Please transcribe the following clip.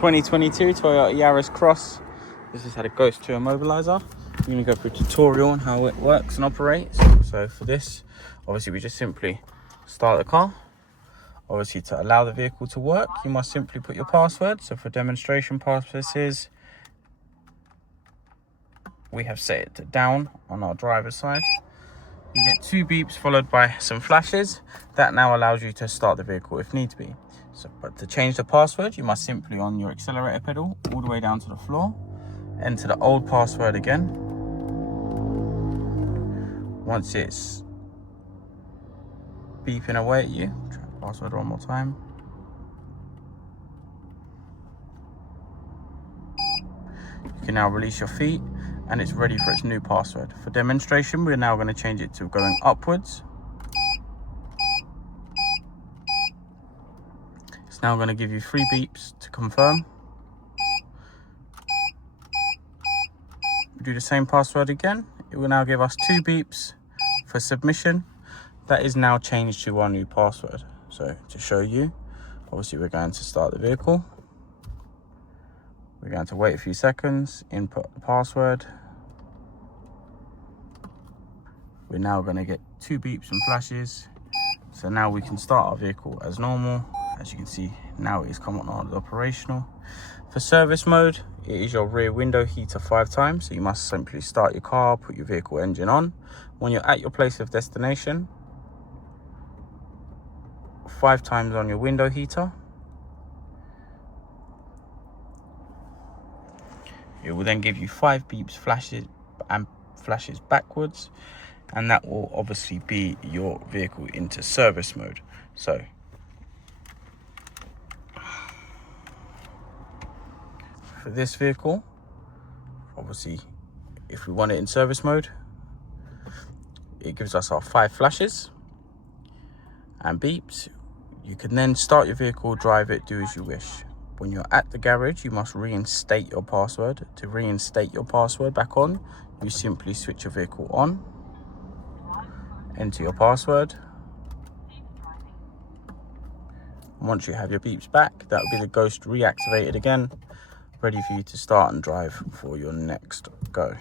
2022 Toyota Yaris Cross. This has had a Ghost to Immobiliser. I'm going to go through a tutorial on how it works and operates. So for this, obviously we just simply start the car. Obviously, to allow the vehicle to work, you must simply put your password. So for demonstration purposes, we have set it to down on our driver's side. You get 2 beeps followed by some flashes. That now allows you to start the vehicle if need be. So, but to change the password, you must simply on your accelerator pedal all the way down to the floor, enter the old password again. Once it's beeping away at you, try the password one more time. You can now release your feet and it's ready for its new password. For demonstration, we're now going to change it to going upwards. It's now going to give you 3 beeps to confirm. We do the same password again. It will now give us 2 beeps for submission. That is now changed to our new password. So to show you, obviously we're going to start the vehicle. We're going to wait a few seconds, input the password. We're now going to get 2 beeps and flashes. So now we can start our vehicle as normal. As you can see, now it is come on as operational. For service mode, it is your rear window heater 5 times. So you must simply start your car, put your vehicle engine on. When you're at your place of destination, 5 times on your window heater. It will then give you 5 beeps, flashes and flashes backwards. And that will obviously be your vehicle into service mode. So for this vehicle, obviously, if we want it in service mode, it gives us our 5 flashes and beeps. You can then start your vehicle, drive it, do as you wish. When you're at the garage, you must reinstate your password. To reinstate your password back on, you simply switch your vehicle on, enter your password. Once you have your beeps back, that will be the Ghost reactivated again, ready for you to start and drive for your next go.